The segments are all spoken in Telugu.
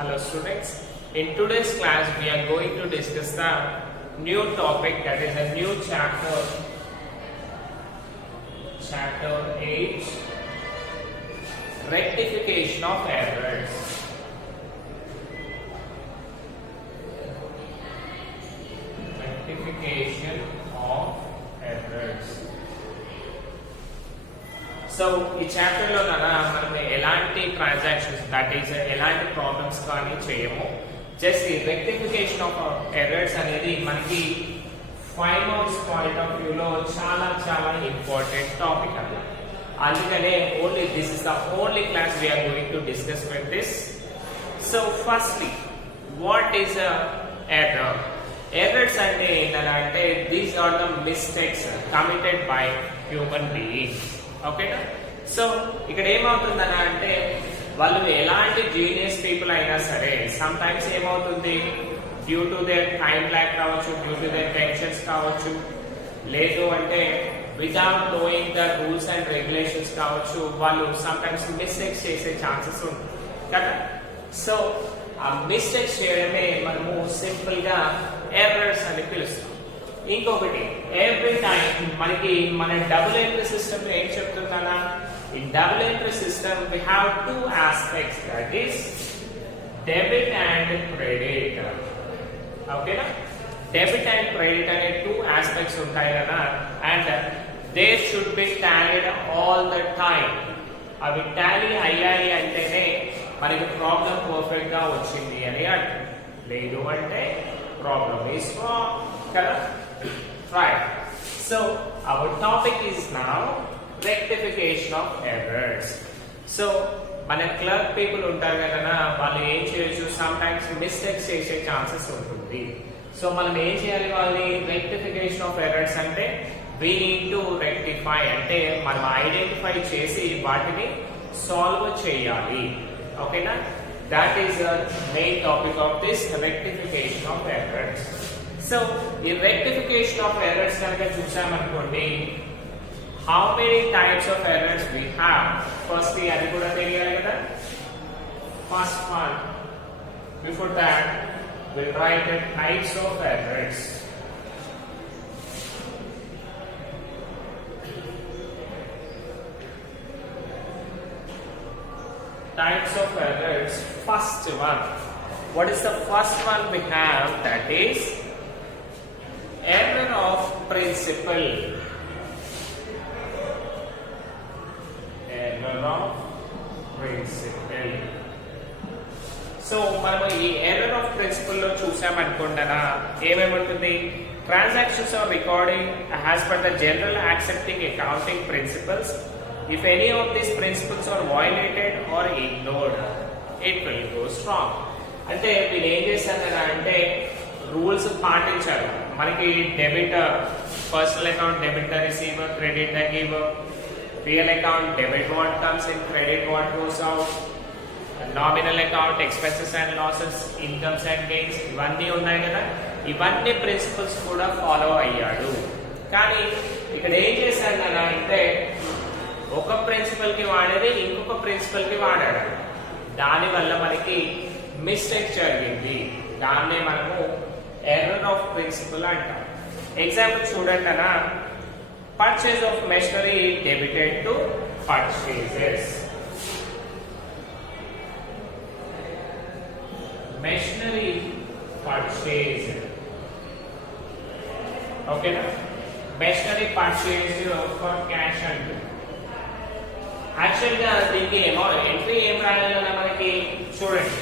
Hello students, in today's class we are going to discuss the new topic, that is a new chapter 8, rectification of errors. Rectification of errors. So ఈ చాప్టర్ లో మనం ఎలాంటి ట్రాన్సాక్షన్స్ దట్ ఈస్ ఎలాంటి ప్రాబ్లమ్స్ కానీ చేయము. జస్ట్ ఈ రెక్టిఫికేషన్ ఆఫ్ ఎర్రర్స్ అనేది మనకి 5 మార్క్స్ పాయింట్ ఆఫ్ వ్యూలో చాలా చాలా ఇంపార్టెంట్ టాపిక్ అన్నమాట. అందుకనే only this is the only class we are going to discuss with this. So firstly what is error? Errors అంటే ఏంటంటే these are the mistakes committed by human beings. ఓకేనా? సో ఇక్కడ ఏమవుతుందనా అంటే వాళ్ళు ఎలాంటి జీనియస్ పీపుల్ అయినా సరే సమ్ టైమ్స్ ఏమవుతుంది, due to their time lack కావచ్చు, డ్యూ టు దేర్ టెన్షన్స్ కావచ్చు, లేదు అంటే without knowing the rules and regulations కావచ్చు, వాళ్ళు సమ్ టైమ్స్ మిస్టేక్స్ చేసే ఛాన్సెస్ ఉంటుంది కదా. సో ఆ మిస్టేక్స్ చేయడమే మనము సింపుల్ గా ఎర్రర్స్ అని పిలుస్తాం. ఇంకొకటి, ఎవ్రీ టైం మనకి మన డబుల్ ఎంట్రీ సిస్టమ్ ఏం చెప్తుందన్నా, ఈ double entry system we have 2 aspects, that is debit and credit. ఓకేనా? డెబిట్ అండ్ క్రెడిట్ అనే 2 ఆస్పెక్ట్స్ ఉంటాయి కదా, and they should be tallied all the time. అవి టాలీ అయ్యాయి అంటేనే మనకి ప్రాబ్లం పర్ఫెక్ట్ గా వచ్చింది అని అంటారు, లేదు అంటే ప్రాబ్లం ఈస్ రాంగ్ కదా. Right. So our topic is now rectification of errors. So మన క్లర్క్ పీపుల్ ఉంటారు కదా, వాళ్ళు ఏం చేయొచ్చు, సమ్ టైమ్స్ మిస్టేక్స్ చేసే ఛాన్సెస్ ఉంటుంది. సో మనం ఏం చేయాలి, వాళ్ళని రెక్టిఫికేషన్ ఆఫ్ ఎర్రర్స్ అంటే we need to rectify, అంటే మనం ఐడెంటిఫై చేసి వాటిని సాల్వ్ చేయాలి. ఓకేనా? That is the main topic of this rectification of errors. So ఈ రెక్టిఫికేషన్ ఆఫ్ ఎర్రర్స్ కనుక చూసామనుకోండి, how many types of errors we have, first అది కూడా తెలియాలి కదా. First one, before that will write the types of errors. Types of errors. First one, what is the first one we have? That is error of principle. Error of principle. So మనం ఈ ఎర్రర్ ఆఫ్ ప్రిన్సిపల్ లో చూసామనుకుంటారా, ఏమేముంటుంది, transactions are recording as per the general accepting accounting principles. If any of these principles are violated or ignored, it will go wrong. అంటే వీళ్ళు ఏం చేస్తారన్నా అంటే రూల్స్ పాటించాలి. మనకి debit personal account debit the receiver, credit the giver, real account debit what comes in, credit what goes out, nominal account expenses and losses, incomes and gains, ఇవన్నీ ఉన్నాయి కదా. ఇవన్నీ ప్రిన్సిపల్స్ కూడా ఫాలో అయ్యాడు. కానీ ఇక్కడ ఏం చేశారన్నా అంటే ఒక ప్రిన్సిపల్ కి వాడేది ఇంకొక ప్రిన్సిపల్ కి వాడాడు, దానివల్ల మనకి మిస్టేక్ జరిగింది. దాన్నే మనము ఎర్రర్ ఆఫ్ ప్రిన్సిపల్ అంటాం. ఎగ్జాంపుల్ చూడండి అన్న, purchase of machinery debited to purchases. Machinery purchase, ఓకేనా? మెషినరీ పర్చేజ్ ఫర్ క్యాష్ అంటూ యాక్చువల్ గా దీనికి ఎంట్రీ ఏం రాయాలన్నా మనకి చూడండి,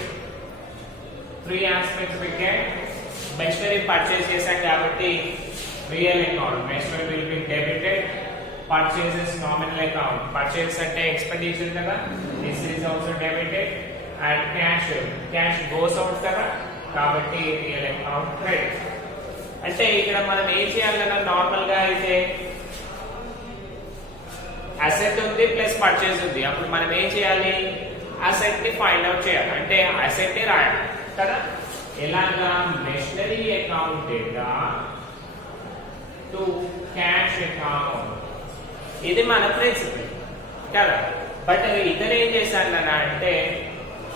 3 ఆస్పెక్ట్స్ పెట్టాం. మెషినరీ పర్చేజ్ చేశాం కాబట్టి real account machinery will be debited, purchases nominal account, purchase అంటే ఎక్స్పెండిచర్ కదా, this is also debited, and cash goes out కదా, కాబట్టి రియల్ అకౌంట్ క్రెడిట్. అంటే ఇక్కడ మనం ఏం చేయాలన్నా, నార్మల్ గా అయితే అసెట్ ఉంది ప్లస్ పర్చేజ్ ఉంది, అప్పుడు మనం ఏం చేయాలి, అసెట్ ని ఫైండ్ అవుట్ చేయాలి, అంటే అసెట్ ని రాయాలి కదా. ఎలాగా, మెషినరీ అకౌంట్ డేటా టు క్యాష్ అకౌంట్, ఇది మన ప్రిన్సిపల్ కదా. బట్ ఇతను ఏం చేశాడు అంటే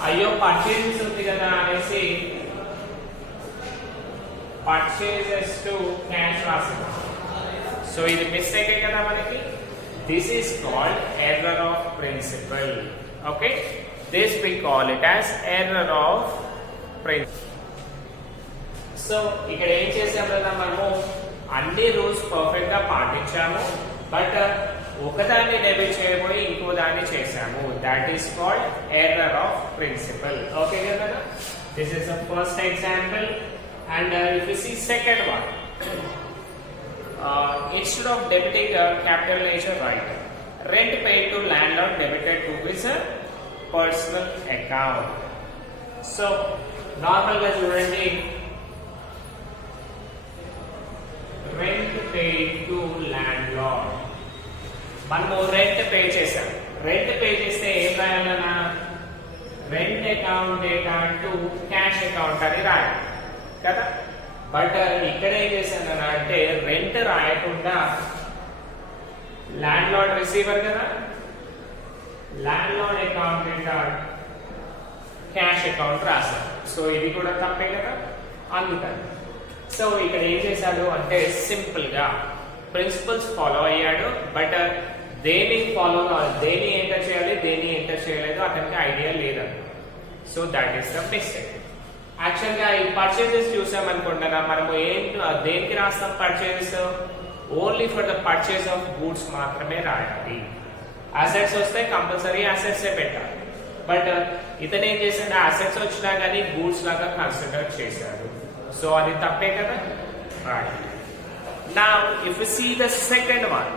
అయ్యో పర్చేజెస్ ఉంది కదా పర్చేజెస్ టు క్యాష్ రాసాము. సో ఇది మిస్టేకే కదా మనకి. This is called error of principle. Okay, this we call it as error of principle. So ఇక్కడ ఏం చేసాం కదా, మనము అన్ని రూల్స్ పర్ఫెక్ట్ గా పాటించాము, బట్ ఒకదాన్ని డెబిట్ చేయబోయి ఇంకో దాన్ని చేసాము. That is called error of principle. Okay కదా, this is the first example. And if you see second one, instead of debiting capital leisure right, rent paid to landlord debited to his personal account. So normal గా చూడండి, rent paid to landlord, మనము రెంట్ పే చేసాం. రెంట్ పే చేస్తే ఏం రాయాలన్నా, రెంట్ అకౌంట్ డేటా టు క్యాష్ అకౌంట్ అని రాయాలి కదా. బట్ ఇక్కడ ఏం చేశానన్నా అంటే రెంట్ రాయకుండా ల్యాండ్ లార్డ్ రిసీవర్ కదా, land lord account data cash account రాశాను. సో ఇది కూడా తప్పే కదా, అందుకని. సో ఇక్కడ ఏం చేశాడు అంటే సింపుల్ గా ప్రిన్సిపల్స్ ఫాలో అయ్యాడు, బట్ దేని ఎంటర్ చేయాలి, దేని ఎంటర్ చేయలేదు అతనికి ఐడియా లేదన్న. So that is the mistake. Actual గా ఈ పర్చేజెస్ చూసాం అనుకుంటున్నా, మనము దేనికి రాస్తాం purchases, only for the purchase of goods మాత్రమే రాయాలి. అసెట్స్ వస్తే కంపల్సరీ అసెట్స్ పెట్టాలి. బట్ ఇతను ఏం చేశాడు, అసెట్స్ వచ్చినా కానీ గూడ్స్ లాగా కన్సిడర్ చేశాడు. సో అది తప్పే కదా, right. Now if you see the second one,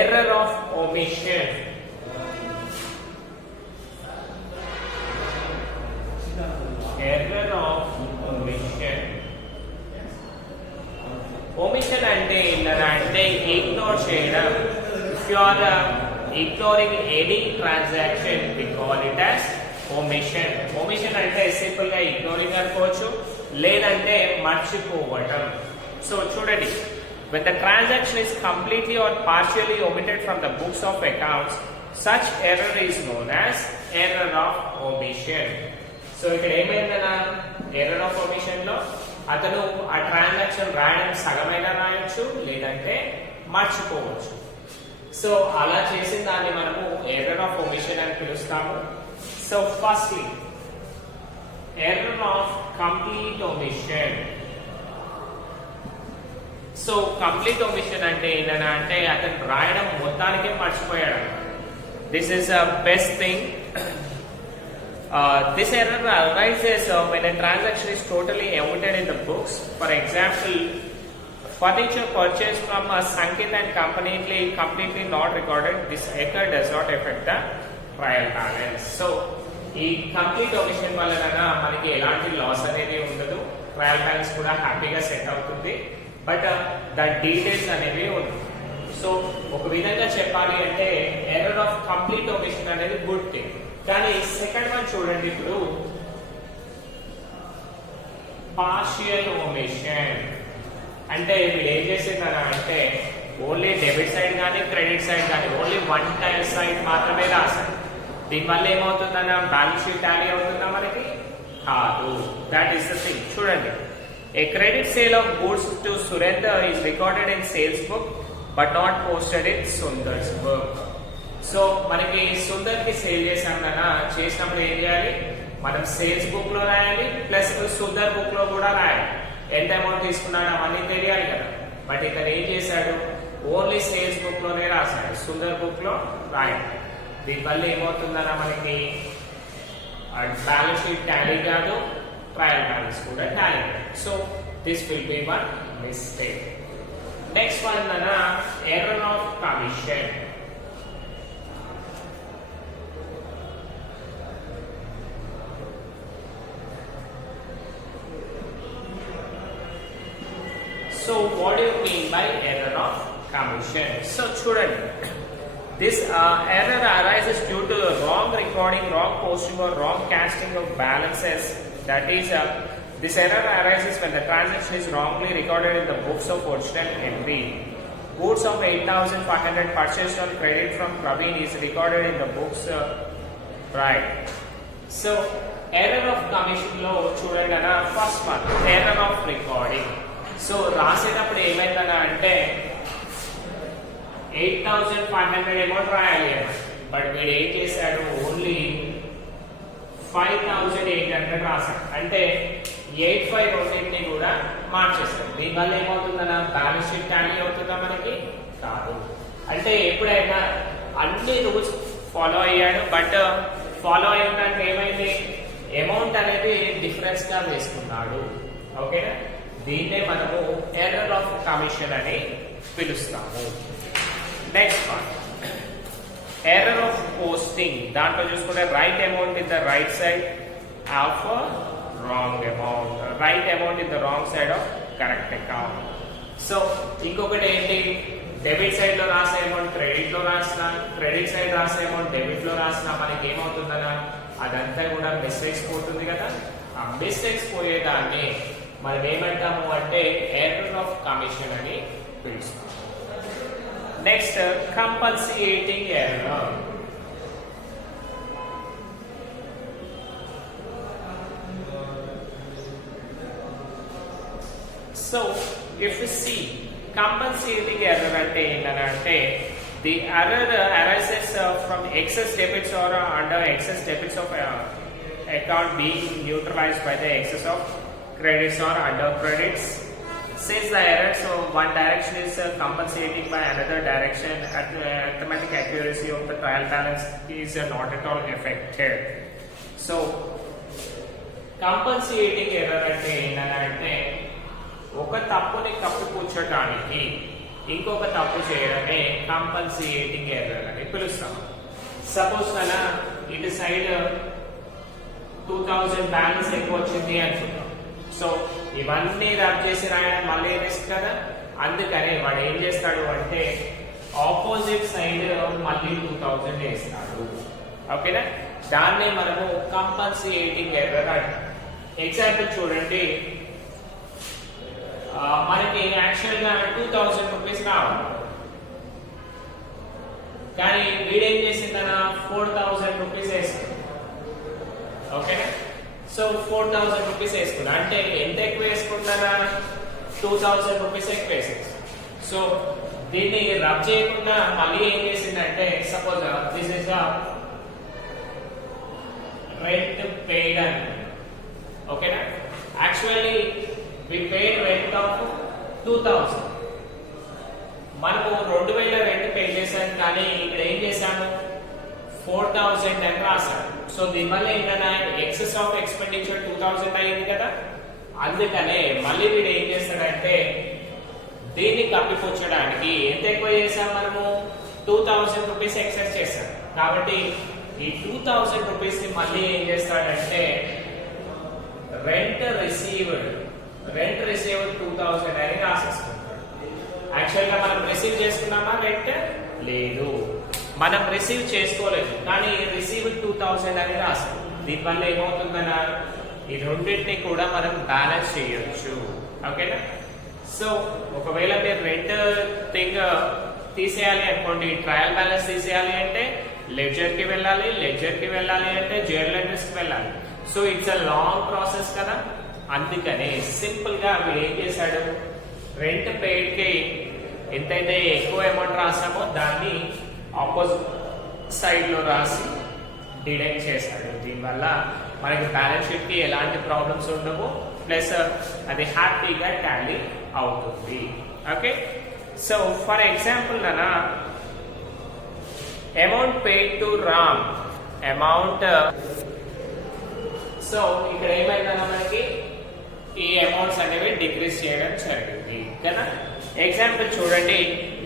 error of omission. Error of omission. Omission అంటే ఏంటంటే ఇగ్నోర్ చేయడం. If you are ignoring any transaction, we call it as omission. Omission అంటే సింపుల్ గా ఇగ్నోరింగ్ అనుకోవచ్చు, లేదంటే మర్చిపోవటం. సో చూడండి, when the transaction is completely or partially omitted from the books of accounts, such error is known as error of omission. So ఇక్కడ ఏమైందన్నా, ఎర్రర్ ఆఫ్ omission లో అతను ఆ ట్రాన్సాక్షన్ రాయడం సగమైనా రాయొచ్చు, లేదంటే మర్చిపోవచ్చు. సో అలా చేసిన దాన్ని మనము ఎర్రర్ ఆఫ్ omission అని పిలుస్తాము. So firstly error of complete omission. So complete omission అంటే ఏంటన్నా అంటే అతను రాయడం మొత్తానికే మర్చిపోయాడు. This is the best thing. This error arises when a transaction is totally omitted in the books. For example, furniture purchased from Sankit and completely not recorded. This error does not affect the trial balance. So ఈ కంప్లీట్ omission వలన మనకి ఎలాంటి లాస్ అనేది ఉండదు, ట్రయల్ బ్యాలెన్స్ కూడా హ్యాపీగా సెట్ అవుతుంది, బట్ ద డీటెయిల్స్ అనేవి ఉంది. సో ఒక విధంగా చెప్పాలి అంటే ఎర్రర్ ఆఫ్ కంప్లీట్ omission అనేది గుడ్ థింగ్. కానీ సెకండ్ వన్ చూడండి, ఇప్పుడు పార్షియల్ omission అంటే వీడు ఏం చేసిందన అంటే ఓన్లీ డెబిట్ సైడ్ కానీ క్రెడిట్ సైడ్ కానీ ఓన్లీ వన్ సైడ్ మాత్రమే రాశాడు. దీనివల్ల ఏమవుతుందన్న, బ్యాలెన్స్ షీట్ టాలీ అవుతుందా మనకి? కాదు. That is the thing. చూడండి, a credit sale of goods to Surender is recorded in sales book but not posted in Sundar's book. So మనకి సుందర్ కి సేల్ చేసాం కదా, చేసినప్పుడు ఏం చేయాలి, మనం సేల్స్ బుక్ లో రాయాలి, ప్లస్ సుందర్ బుక్ లో కూడా రాయాలి. ఎంత అమౌంట్ తీసుకున్నాడు అవన్నీ తెలియాలి కదా. బట్ ఇక్కడ ఏం చేశాడు, ఓన్లీ సేల్స్ బుక్ లోనే రాశాడు, సుందర్ బుక్ లో రాయాలి. దీనివల్ల ఏమవుతుందన్నా మనకి బ్యాలెన్స్ షీట్ టాలీ కాదు, ట్రయల్ బ్యాలెన్స్ కూడా tally. So this will be one mistake. Next one అన్నా error of commission. So what do you mean by error of commission? So చూడండి, this error arises due to the wrong recording, wrong posting or wrong casting of balances. That is, this error arises when the transaction is wrongly recorded in the books of original entry. Goods of 8,500 purchased on credit from Praveen is recorded in the books, right? So error of commission లో చూడండి అన్న, first one error of recording. So రాసేటప్పుడు ఏమైందన్నా అంటే 8,500 అమౌంట్ రాయాలి అన్న, బట్ వీడు ఏం చేశాడు, ఓన్లీ 5,800 రాశాడు. అంటే 85 రెండింటిని కూడా మార్చేస్తాడు. దీనివల్ల ఏమవుతుందన్నా, బ్యాలెన్స్ షీట్ టాలీ అవుతుందా మనకి? కాదు. అంటే ఎప్పుడైనా అన్ని రూల్స్ ఫాలో అయ్యాడు, బట్ ఫాలో అయినాక ఏమైంది, అమౌంట్ అనేది డిఫరెన్స్ గా వేసుకున్నాడు. ఓకేనా, దీన్నే మనము ఎర్రర్ ఆఫ్ కమిషన్ అని పిలుస్తాము. Next one error of posting. దాంట్లో చూసుకుంటే right amount in the right side of wrong amount, right amount in the wrong side of correct account. So ఇంకొకటి ఏంటి, డెబిట్ సైడ్ లో రాసే అమౌంట్ క్రెడిట్ లో రాసిన, క్రెడిట్ సైడ్ రాసే అమౌంట్ డెబిట్ లో రాసిన మనకి ఏమవుతుందన్నా, అదంతా కూడా మిస్టేక్స్ పోతుంది కదా. ఆ మిస్టేక్స్ పోయేదాన్ని మనం ఏమంటాము అంటే ఎర్రర్ ఆఫ్ కమిషన్ అని పిలుస్తాం. Next compensating error. So if you see compensating error అంటే ఏంటంటే the error arises from excess debits or under excess debits of account being neutralized by the excess of credits or under credits. Since the error, so one direction is compensating by another direction, arithmetic accuracy of the trial balance is not at all affected. So compensating error అంటే ఏంటంటే ఒక తప్పుని కప్పిపుచ్చడానికి ఇంకొక తప్పు చేయడమే కంపన్సేటింగ్ ఎర్రర్ అని పిలుస్తాం. సపోజ్ అలా ఇటు సైడ్ 2000 బ్యాలెన్స్ ఎక్కువ వచ్చింది అనుకుంటాం. సో ఇవన్నీ రబ్ చేసి రాయడం మళ్ళీ రిస్క్ కదా, అందుకనే వాడు ఏం చేస్తాడు అంటే ఆపోజిట్ సైడ్ మళ్ళీ 2000 వేస్తాడు. ఓకేనా, దాన్ని మనము కంపన్సేటింగ్ ఎర్రర్ అంటాం. ఎగ్జాంపుల్ చూడండి, మనకి యాక్చువల్ గా 2000 రూపీస్ రావాలి, కానీ వీడేం చేసిందన్నా 4000 రూపీస్ వేసుకుంది. ఓకేనా, సో 4000 రూపీస్ వేసుకున్నా అంటే ఎంత ఎక్కువ వేసుకుంటారా, 2000 రూపీస్ ఎక్కువ వేసేసి. సో దీన్ని రబ్ చేయకుండా మళ్ళీ ఏం చేసిందంటే, suppose this is the rent paid అని. ఓకేనా, actually we paid rent of 2000. మనము 2000 రెంట్ పే చేశాం, కానీ ఇక్కడ ఏం చేశాము 4000 అని రాశాము. సో దీనివల్ల ఏంటన్నా ఎక్సెస్ ఆఫ్ ఎక్స్పెండిచర్ 2000 అయింది కదా, అందుకనే మళ్ళీ వీడు ఏం చేస్తాడంటే దీన్ని కప్పిపుచ్చడానికి ఎంత ఎక్కువ చేసాం, మనము 2000 రూపీస్ ఎక్సెస్ చేశాం. కాబట్టి ఈ 2000 రూపీస్ ని మళ్ళీ ఏం చేస్తాడంటే రెంట్ రిసీవ్డ్ 2000 అని రాసేసుకుంటాడు. యాక్చువల్ గా మనం రిసీవ్ చేసుకున్నామా రెంట్? లేదు, మనం రిసీవ్ చేసుకోలేదు, కానీ రిసీవ్డ్ 2000 అని రాసాం. దీనివల్ల ఏమవుతుందన్నా ఈ రెండింటిని కూడా మనం బ్యాలెన్స్ చేయొచ్చు. ఓకేనా, సో ఒకవేళ మీరు రెంట్ థింగ్ తీసేయాలి అనుకోండి, ట్రయల్ బ్యాలెన్స్ తీసేయాలి అంటే లెడ్జర్ కి వెళ్ళాలి, లెడ్జర్ కి వెళ్ళాలి అంటే జర్నల్ ఎంట్రీస్ కి వెళ్ళాలి. So it's a long process కదా, అందుకనే సింపుల్ గా వీడు ఏం చేశాడు, రెంట్ పెయిడ్ కి ఎంతైతే ఎక్కువ అమౌంట్ రాసామో దాన్ని ఆపోజిట్ సైడ్ లో రాసి డిడక్ట్ చేశాడు. దీనివల్ల మనకి బ్యాలెన్స్ షీట్ కి ఎలాంటి ప్రాబ్లమ్స్ ఉండవు, ప్లస్ అది హ్యాపీగా టాలీ అవుతుంది. ఓకే, సో ఫర్ ఎగ్జాంపుల్ నానా amount paid to Ram amount. So ఇక్కడ ఏమైందన్నా మనకి ఈ అమౌంట్స్ అనేవి డిక్రీజ్ చేయడం జరిగింది కదా. ఎగ్జాంపుల్ చూడండి,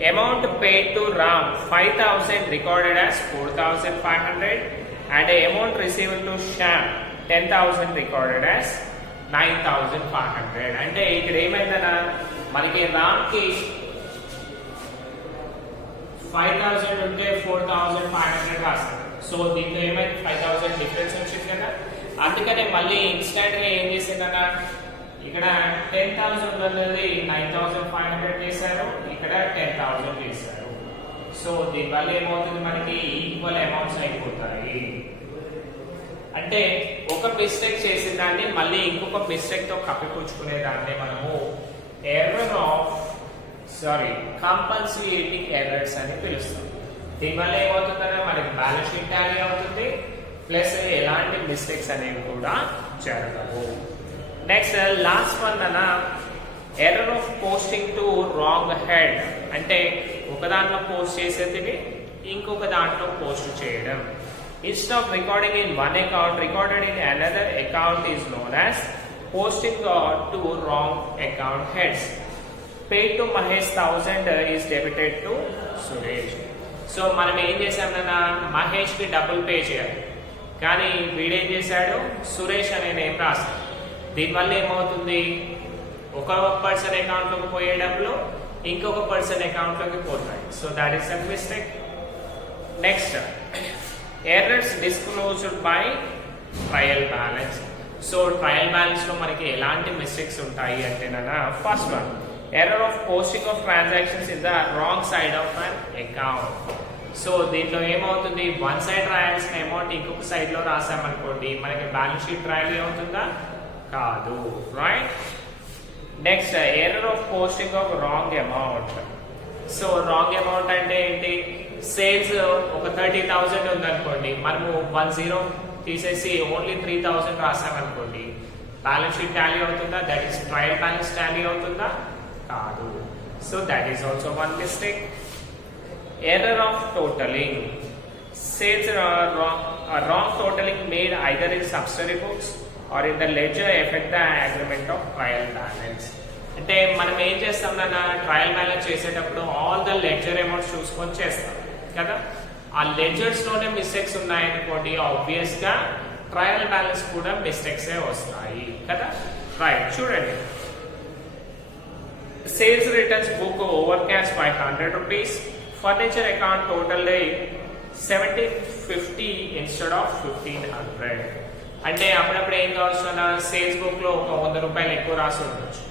amount paid to Ram 5000 recorded as 4500 and amount received to Shyam 10,000 recorded as 9,500. అంటే ఇక్కడ ఏమైందన్నా మనకి రామ్ కి 5000 ఉంటే 4,500 రాస్తాం. సో దీంట్లో ఏమైంది 5000 డిఫరెన్స్ వచ్చింది కదా, అందుకనే మళ్ళీ ఇన్స్టెంట్ గా ఏం చేసిందన్నా ఇక్కడ 10,000 అనేది 9,500 చేశారు, ఇక్కడ 10,000 చేశారు. సో దీనివల్ల ఏమవుతుంది, మనకి ఈక్వల్ అమౌంట్స్ అయిపోతాయి. అంటే ఒక మిస్టేక్ చేసిన దాన్ని మళ్ళీ ఇంకొక మిస్టేక్ తో కప్పిపుచ్చుకునే దాన్ని మనము కంపల్సేటింగ్ ఎర్రర్స్ అని పిలుస్తాం. దీనివల్ల ఏమవుతుందంటే మనకి బ్యాలెన్స్ షీట్ టాలీ అవుతుంది, ప్లస్ ఎలాంటి మిస్టేక్స్ అనేవి కూడా జరగవు. నెక్స్ట్ లాస్ట్ వన్ అన్న error of posting to wrong head, అంటే ఒక దాంట్లో పోస్ట్ చేసేది ఇంకొక దాంట్లో పోస్ట్ చేయడం. Instead of recording in one account, recorded in another account is known as posting to wrong account heads. Paid to Mahesh 1000 is debited to Suresh. So మనం ఏం చేసామన్నా మహేష్ కి డబ్బులు పే చేయాలి, కానీ వీడేం చేశాడు సురేష్ అనే నేమ్ రాశాడు. దీనివల్ల ఏమవుతుంది ఒక పర్సన్ అకౌంట్ లోకి పోయే డబ్బులు ఇంకొక పర్సన్ అకౌంట్ లోకి పోతాయి. So that is a mistake. Next errors disclosed by trial balance. So trial balance లో మనకి ఎలాంటి మిస్టేక్స్ ఉంటాయి అంటేనా, first one error of posting of transactions in the wrong side of an account. So దీంట్లో ఏమవుతుంది వన్ సైడ్ రాయాల్సిన అమౌంట్ ఇంకొక సైడ్ లో రాసామనుకోండి మనకి బ్యాలెన్స్ షీట్ ట్రయల్ అవుతుందా, కాదు, right. Next error of posting of wrong amount. So wrong amount అంటే ఏంటి, సేల్స్ ఒక 30,000 ఉందనుకోండి, మనము 10 తీసేసి ఓన్లీ 3,000 రాసామనుకోండి, బ్యాలెన్స్ షీట్ టాలీ అవుతుందా, that is trial balance tally అవుతుందా, కాదు. So that is also one mistake. Error of totalling. Sales wrong totalling made either in subsidiary books or in the ledger effect the agreement of trial balance. అంటే మనం ఏం చేస్తాం నాన్న, ట్రయల్ బ్యాలెన్స్ చేసేటప్పుడు ఆల్ ద లెడ్జర్ అమౌంట్స్ చూసుకొని చేస్తాం కదా. ఆ లెడ్జర్స్ లోనే మిస్టేక్స్ ఉన్నాయనుకోండి, ఆబ్వియస్ గా ట్రయల్ బ్యాలెన్స్ కూడా మిస్టేక్స్ వస్తాయి కదా, రైట్. చూడండి, sales returns book over cash 500 rupees, furniture account total 1750 instead of 1500. అంటే అప్పుడప్పుడు ఏం కావచ్చు అన్న, సేల్స్ బుక్ లో ఒక 100 రూపాయలు ఎక్కువ రాసి ఉండొచ్చు,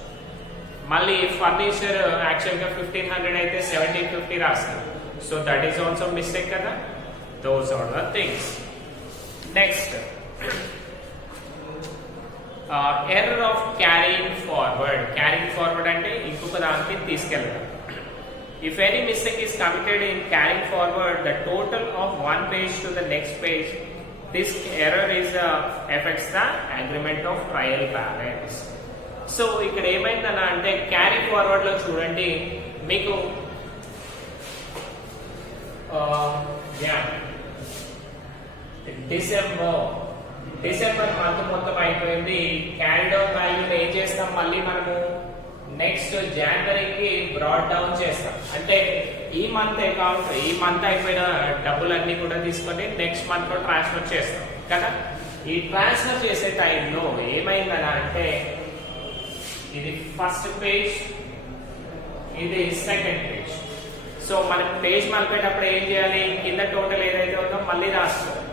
మళ్ళీ ఫర్నిచర్ యాక్చువల్ గా 1500 అయితే 1750 రాస్తారు. So that is also mistake కదా. Those are the things. Next error of carrying forward. Carrying forward అంటే ఇంకొక దానికి తీసుకెళ్ళడం. If any mistake is committed in carrying forward the total of one page to the next page, this error is effects the agreement of trial balance. So ఇక్కడ ఏమైందన్నా అంటే క్యారీ ఫార్వర్డ్ లో చూడండి, మీకు డిసెంబర్ మంత్ మొత్తం అయిపోయింది. క్యారీ డౌన్ వాల్యూ ఏం చేస్తాం, మళ్ళీ మనము నెక్స్ట్ జనవరికి బ్రాడ్ డౌన్ చేస్తాం. అంటే ఈ మంత్ అకౌంట్ ఈ మంత్ అయిపోయిన డబ్బులన్నీ కూడా తీసుకొని నెక్స్ట్ మంత్ లో ట్రాన్స్ఫర్ చేస్తాం కదా. ఈ ట్రాన్స్ఫర్ చేసే టైంలో ఏమైందనా అంటే ఇది ఫస్ట్ పేజ్, ఇది సెకండ్ పేజ్. సో మనం పేజ్ మలిపేటప్పుడు ఏం చేయాలి, కింద టోటల్ ఏదైతే ఉందో మళ్ళీ రాసుకోవాలి.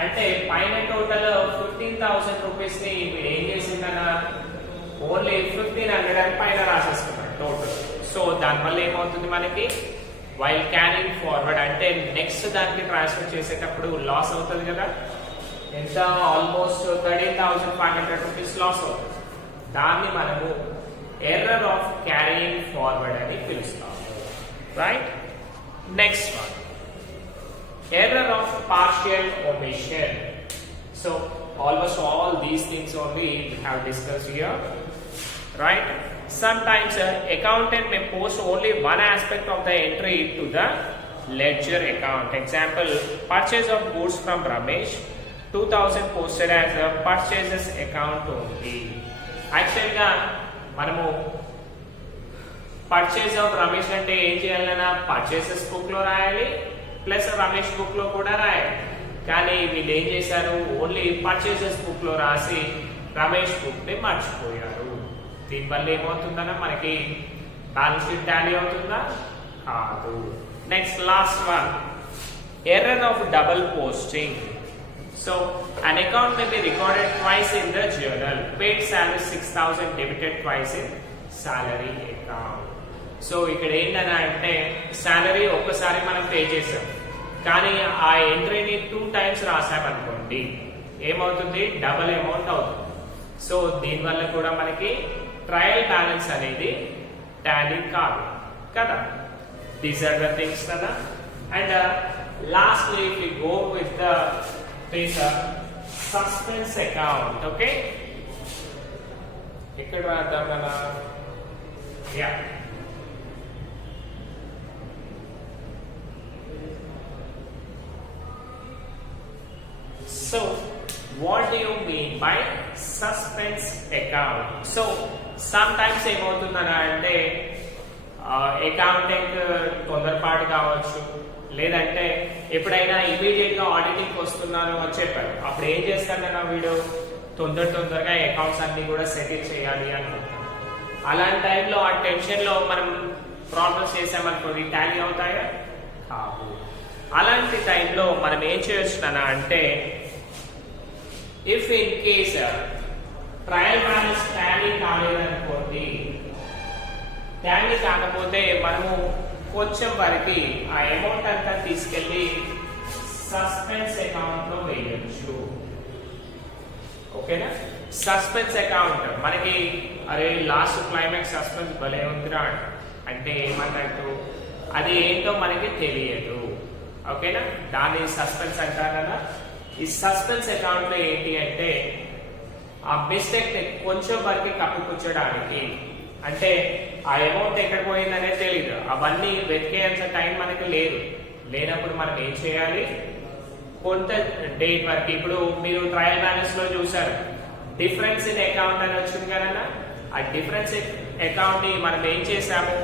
అంటే పైన టోటల్ 15,000 రూపీస్ ని ఏం చేసిందన్నా ఓన్లీ 1500 అని పైన రాసేసుకున్నాడు టోటల్. సో దానివల్ల ఏమవుతుంది మనకి, వైల్ క్యారింగ్ ఫార్వర్డ్ అంటే నెక్స్ట్ దానికి ట్రాన్స్ఫర్ చేసేటప్పుడు లాస్ అవుతుంది కదా. ఎంత, ఆల్మోస్ట్ 13,500 రూపీస్ లాస్ అవుతుంది. దాన్ని మనము ఎర్రర్ ఆఫ్ క్యారింగ్ ఫార్వర్డ్ అని పిలుస్తాము, right. Next one error of partial omission. So almost all these things only we have discussed here, right. Sometimes accountant may post only one aspect of the entry to the ledger account. Example, purchase of goods from Ramesh, 2000 posted as a purchases account only. Actually గా మనము పర్చేస్ ఆఫ్ రమేష్ అంటే ఏం చేయాలన్నా పర్చేసెస్ బుక్ లో రాయాలి, ప్లస్ రమేష్ బుక్ లో కూడా రాయాలి. కానీ వీళ్ళు ఏం చేశారు, ఓన్లీ పర్చేసెస్ బుక్ లో రాసి రమేష్ బుక్ ని మర్చిపోయారు. దీనివల్ల ఏమవుతుందన్నా మనకి బ్యాలెన్స్ షీట్ టాలీ అవుతుందా, కాదు. Next last one error of double posting. So an account may be recorded twice in the journal. Paid salary 6,000 debited twice in salary account. So ఇక్కడ ఏంటన్నా అంటే సాలరీ ఒక్కసారి మనం పే చేసాం, కానీ ఆ ఎంట్రీని 2 times రాసామనుకోండి, ఏమవుతుంది, డబుల్ అమౌంట్ అవుతుంది. సో దీనివల్ల కూడా మనకి ట్రయల్ బ్యాలెన్స్ అనేది టాలీ కాదు కదా. దీస్ ఆర్ ద థింగ్స్ కదా. And lastly if you go with the suspense account, okay, ఇక్కడ రాద్దాం కదా. Yeah, so what do you mean by suspense account? So sometimes ఏమవుతుందనా అంటే అకౌంటింగ్ తొందరపాటు కావచ్చు, లేదంటే ఎప్పుడైనా ఇమీడియట్ గా ఆడిటింగ్ వస్తున్నాను అని చెప్పారు, అప్పుడు ఏం చేస్తాడన్నా వీడు తొందరగా అకౌంట్స్ అన్ని కూడా సెటిల్ చేయాలి అనుకుంటాం. అలాంటి టైంలో ఆ టెన్షన్ లో మనం ప్రాబ్లమ్స్ చేసామనుకోండి, టాలీ అవుతాయా? కావు. అలాంటి టైంలో మనం ఏం చేయొచ్చునా అంటే, if in case trial balance tally కాలేదనుకోండి, టాలీ కాకపోతే మనము కొంచెం వరకు ఆ అమౌంట్ అంతా తీసుకెళ్లి సస్పెన్స్ అకౌంట్ లో వేయచ్చు. ఓకేనా? సస్పెన్స్ అకౌంట్ మనకి అరే లాస్ట్ క్లైమాక్స్ సస్పెన్స్ భలే ఉందిరా అంటే ఏమన్నట్టు, అది ఏంటో మనకి తెలియదు. ఓకేనా? దాన్ని సస్పెన్స్ అంటారు కదా. ఈ సస్పెన్స్ అకౌంట్ లో ఏంటి అంటే ఆ మిస్టేక్ కొంచెం వరకు కప్పిపుచ్చడానికి, అంటే ఆ అమౌంట్ ఎక్కడ పోయిందనే తెలియదు, అవన్నీ వెతికేంత టైం మనకి లేనప్పుడు మనం ఏం చేయాలి, కొంత డేట్ వరకు. ఇప్పుడు మీరు ట్రయల్ బ్యాలెన్స్ లో చూసారు, డిఫరెన్స్ ఇన్ అకౌంట్ అని వచ్చింది కదా. ఆ డిఫరెన్స్ అకౌంట్ ని మనం ఏం చేసాము,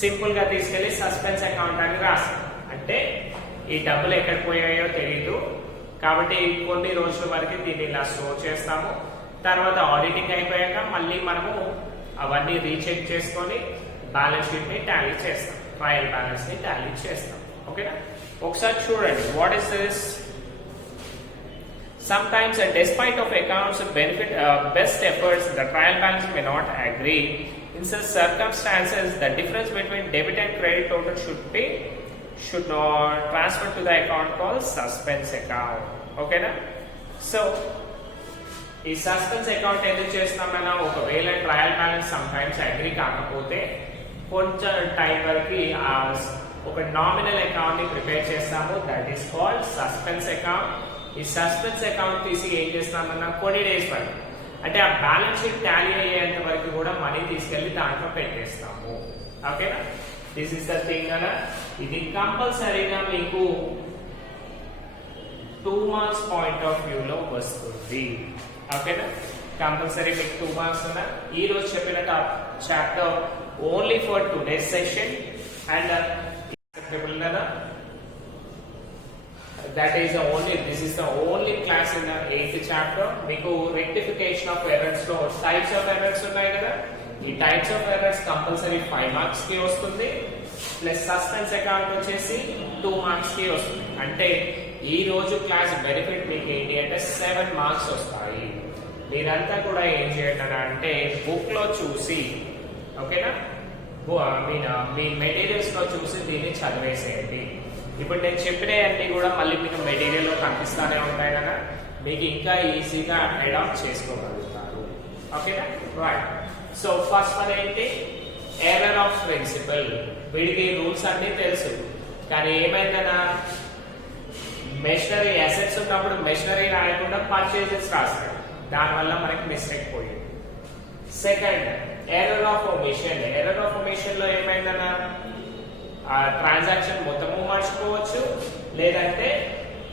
సింపుల్ గా తీసుకెళ్లి సస్పెన్స్ అకౌంట్ అని రాసాం. అంటే ఈ డబ్బులు ఎక్కడ పోయాయో తెలియదు కాబట్టి కొన్ని రోజుల వరకు దీన్ని ఇలా స్టోర్ చేస్తాము. తర్వాత ఆడిటింగ్ అయిపోయాక మళ్ళీ మనము అవన్నీ రీచెక్ చేసుకొని బ్యాలెన్స్ షీట్ ని టాలీ చేస్తాం, ట్రయల్ బ్యాలెన్స్ ని టాలీ చేస్తాం. ఓకేనా? ఒకసారి చూడండి, what is this. Sometimes, despite of accounts benefit best efforts, the trial balance may not agree. In such circumstances, the difference between debit and credit total should not transfer to the account called suspense account. Okay na? So ఈ సస్పెన్స్ అకౌంట్ ఎందుకు చేస్తామన్నా, ఒకవేళ trial balance some times agree కాకపోతే కొంచెం టైం వరకు ఒక నామినల్ అకౌంట్ ని ప్రిపేర్ చేస్తాము, that is called suspense account. ఈ సస్పెన్స్ అకౌంట్ తీసి ఏం చేస్తామన్నా కొన్ని డేస్ వరకు, అంటే ఆ బ్యాలెన్స్ షీట్ టాలీ అయ్యేంత వరకు కూడా మనీ తీసుకెళ్లి దాంట్లో పెట్టేస్తాము. ఓకేనా? దిస్ ఇస్ ద థింగ్ కదా. ఇది కంపల్సరీగా మీకు 2 మార్క్స్ పాయింట్ ఆఫ్ వ్యూ లో వస్తుంది. ఓకేనా? కంపల్సరీ మీకు 2 మార్క్స్ ఉన్నా. ఈ రోజు చెప్పిన chapter only for today's session and acceptable కదా. That is the only, this is the only class in the 8th chapter. మీకు rectification of errors లో types of errors ఉన్నాయి కదా. ఈ types of errors compulsory 5 marks కి వస్తుంది, ప్లస్ సస్పెన్స్ అకౌంట్ వచ్చేసి 2 మార్క్స్ కి వస్తుంది. అంటే ఈ రోజు క్లాస్ బెనిఫిట్ మీకు ఏంటి అంటే 7 మార్క్స్ వస్తాయి. మీరంతా కూడా ఏం చేయండి అంటే బుక్ లో చూసి, ఓకేనా, మీ మెటీరియల్స్ లో చూసి దీన్ని చదివేసేయండి. ఇప్పుడు నేను చెప్పినవన్నీ కూడా మళ్ళీ మీకు మెటీరియల్ లో కనిపిస్తానే ఉంటాయి కదా, మీకు ఇంకా ఈజీగా అడాప్ట్ చేసుకోగలుగుతారు. ఓకేనా? రైట్. సో ఫస్ట్ వన్ ఏంటి, ఎర్రర్ ఆఫ్ ప్రిన్సిపల్. వీడికి రూల్స్ అన్ని తెలుసు, కానీ ఏమైందన్నా మెషినరీ అసెట్స్ ఉన్నప్పుడు మెషినరీ రాయకుండా పర్చేజెస్ రాస్తాడు, దానివల్ల మనకి మిస్టేక్ పోయింది. Second, error of omission. Error of omission లో ఏమైందన్నా ఆ ట్రాన్సాక్షన్ మొత్తము మర్చిపోవచ్చు, లేదంటే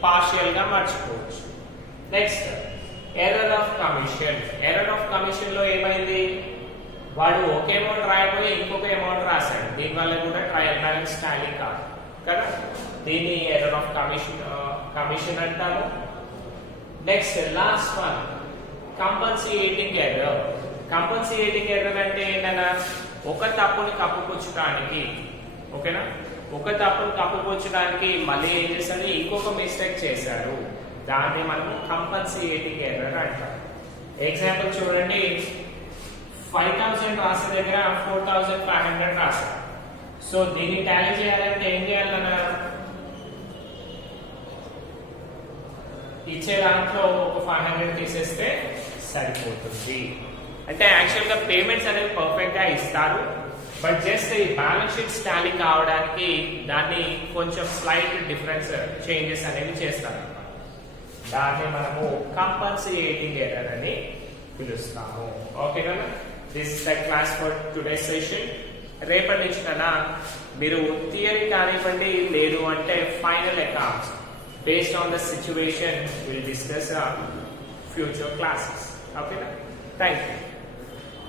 పార్షియల్ గా మర్చిపోవచ్చు. Next, error of commission. Error of commission లో ఏమైంది, వాడు ఒక అమౌంట్ రాయబోయి ఇంకొక అమౌంట్ రాశాడు, దీనివల్ల కూడా ట్రయల్ బ్యాలెన్స్ టాలీ కాదు కదా. దీన్ని ఎర్రర్ ఆఫ్ కమిషన్ అంటాము. Next last one, compensating error. Compensating error అంటే ఏంటన్నా, ఒక తప్పుని కప్పుపుచ్చడానికి, ఓకేనా, ఒక తప్పుని కప్పుపుచ్చడానికి మళ్ళీ ఏం చేశారు, ఇంకొక మిస్టేక్ చేశారు, దాన్ని మనము కంపన్సియేటింగ్ ఎర్రర్ అంటాం. ఎగ్జాంపుల్ చూడండి, 5000 రాసే దగ్గర 4500 రాశారు. సో దీన్ని టాలీ చేయాలంటే ఏం చేయాలన్నా, ఇచ్చే దాంట్లో ఒక 500 తీసేస్తే సరిపోతుంది. అంటే యాక్చువల్గా పేమెంట్స్ అనేవి పర్ఫెక్ట్గా ఇస్తారు, బట్ జస్ట్ ఈ బ్యాలెన్స్ షీట్స్ టాలీ కావడానికి దాన్ని కొంచెం స్లైట్ డిఫరెన్స్ చేంజెస్ అనేవి చేస్తారు. దాన్ని మనము కంపన్సేటింగ్ ఎర్రర్ అని పిలుస్తాము. ఓకేనా? This the class for today session. రేపటి నుంచి కన్నా మీరు థియరీ కానివ్వండి, లేదు అంటే final accounts based on the situation we'll discuss future classes. Okay, thank you.